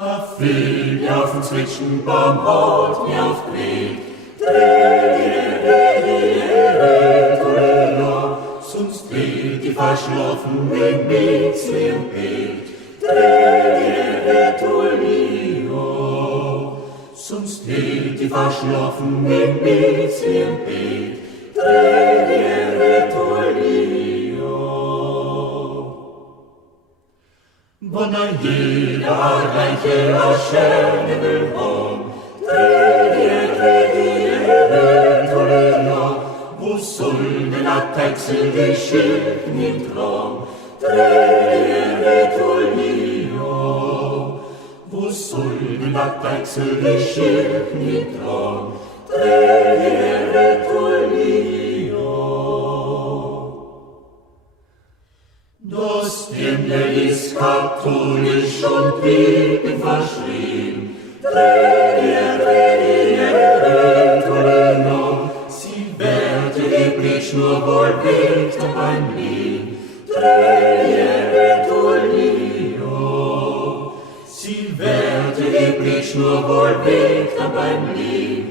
Fiel auf den Zwitschgenbaum, holt mir auf Glied. Sonst dreht die verschlafen in Mitzli und Bild. Sonst dreht die verschlafen in Mitzli und Bild. Wann ein jeder reiche schöne Willkommen, wo soll denn a Texel die Schiffen im Traum? Wo soll denn a Texel die Schiffen im Traum? Das Dirndl ist katholisch und Bibel verschrieben. Sie werde üblich nur wohl Winter beim Lied. Sie werde üblich nur wohl Winter beim Lied.